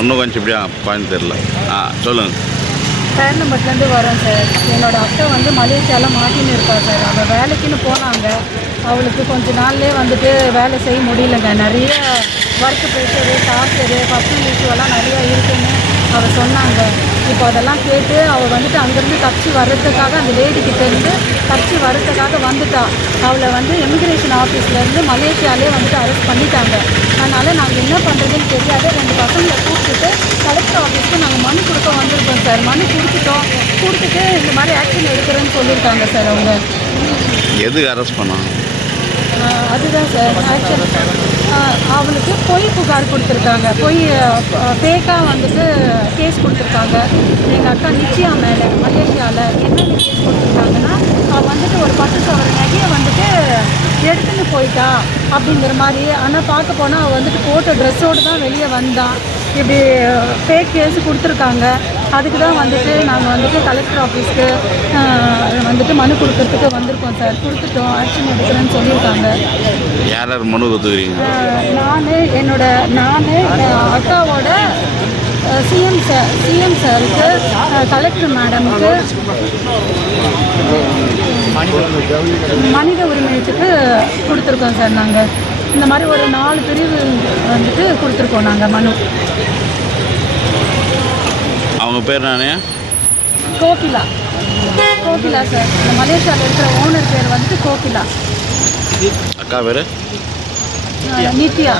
இன்னும் கொஞ்சம் இப்படியா பாயிண்ட் தெரியல. சொல்லுங்கள். பேரனம்பட்டிலேருந்து வரோம் சார். என்னோடய அக்கா வந்து மலேசியாவில் மாட்டின்னு இருக்கா சார். அவள் வேலைக்குன்னு போனாங்க. அவளுக்கு கொஞ்ச நாள்லேயே வந்துட்டு வேலை செய்ய முடியலைங்க. நிறைய ஒர்க்கு ப்ரெஷரு, டார்ச்சரு, பர்சனல் இஷ்யூவெல்லாம் நிறையா இருக்குன்னு அவள் சொன்னாங்க. இப்போ அதெல்லாம் கேட்டு அவள் வந்துட்டு அங்கேருந்து தப்பிச்சு வர்றதுக்காக, அந்த லேடிக்கிட்டேருந்து தப்பிச்சு வர்றதுக்காக வந்துட்டா. அவளை வந்து இமிக்ரேஷன் ஆஃபீஸ்லேருந்து மலேசியாவிலே வந்துட்டு அரெஸ்ட் பண்ணிட்டாங்க. அதனால் நாங்கள் என்ன பண்ணுறதுன்னு தெரியாத 2 பசங்களை கூப்பிட்டுட்டு கலெக்டர் ஆஃபீஸ்க்கு நாங்கள் மனு கொடுக்க வந்திருக்கோம் சார். மனு கொடுத்துட்டு இந்த மாதிரி ஆக்ஷன் எடுக்கிறேன்னு சொல்லியிருக்காங்க சார். அவங்க எதுக்கு அரெஸ்ட் பண்ணாங்க? அதுதான் சார் ஆக்ஷன். அவளுக்கு பொய் புகார் கொடுத்துருக்காங்க. ஃபேக்காக வந்துட்டு கேஸ் கொடுத்துருக்காங்க. எங்கள் அக்கா நிச்சயா மேலே மலேசியாவில் என்ன கேஸ் கொடுத்துருக்காங்கன்னா, அவள் வந்துட்டு ஒரு 10 சவரன் நகையை வந்துட்டு எடுத்துன்னு போயிட்டா அப்படிங்கிற மாதிரி. ஆனால் பார்க்க போனால் அவள் வந்துட்டு போட்ட ட்ரெஸ்ஸோடு தான் வெளியே வந்தான். இப்படி ஃபேக் கேஸ் கொடுத்துருக்காங்க. அதுக்கு தான் வந்துட்டு நாங்கள் வந்துட்டு கலெக்டர் ஆஃபீஸ்க்கு வந்துட்டு மனு கொடுக்கறதுக்கு வந்திருக்கோம் சார். கொடுத்துட்டோம், ஆக்ஷன் எடுக்கிறேன்னு சொல்லியிருக்காங்க. யார் யார் மனு கொடுத்துக்கிறீங்க? நான் அக்காவோட சிஎம் சாருக்கு, கலெக்டர் மேடமுக்கு, மனித உரிமைக்கு கொடுத்துருக்கோம் சார். நாங்கள் இந்த மாதிரி ஒரு 4 பிரிவு வந்துட்டு கொடுத்துருக்கோம் நாங்கள் மனு. அவங்க பேர் நானே கோகிலா சார். இந்த மலேசியாவில் இருக்கிற ஓனர் பேர் வந்துட்டு கோகிலா. அக்கா பேர் நித்யா.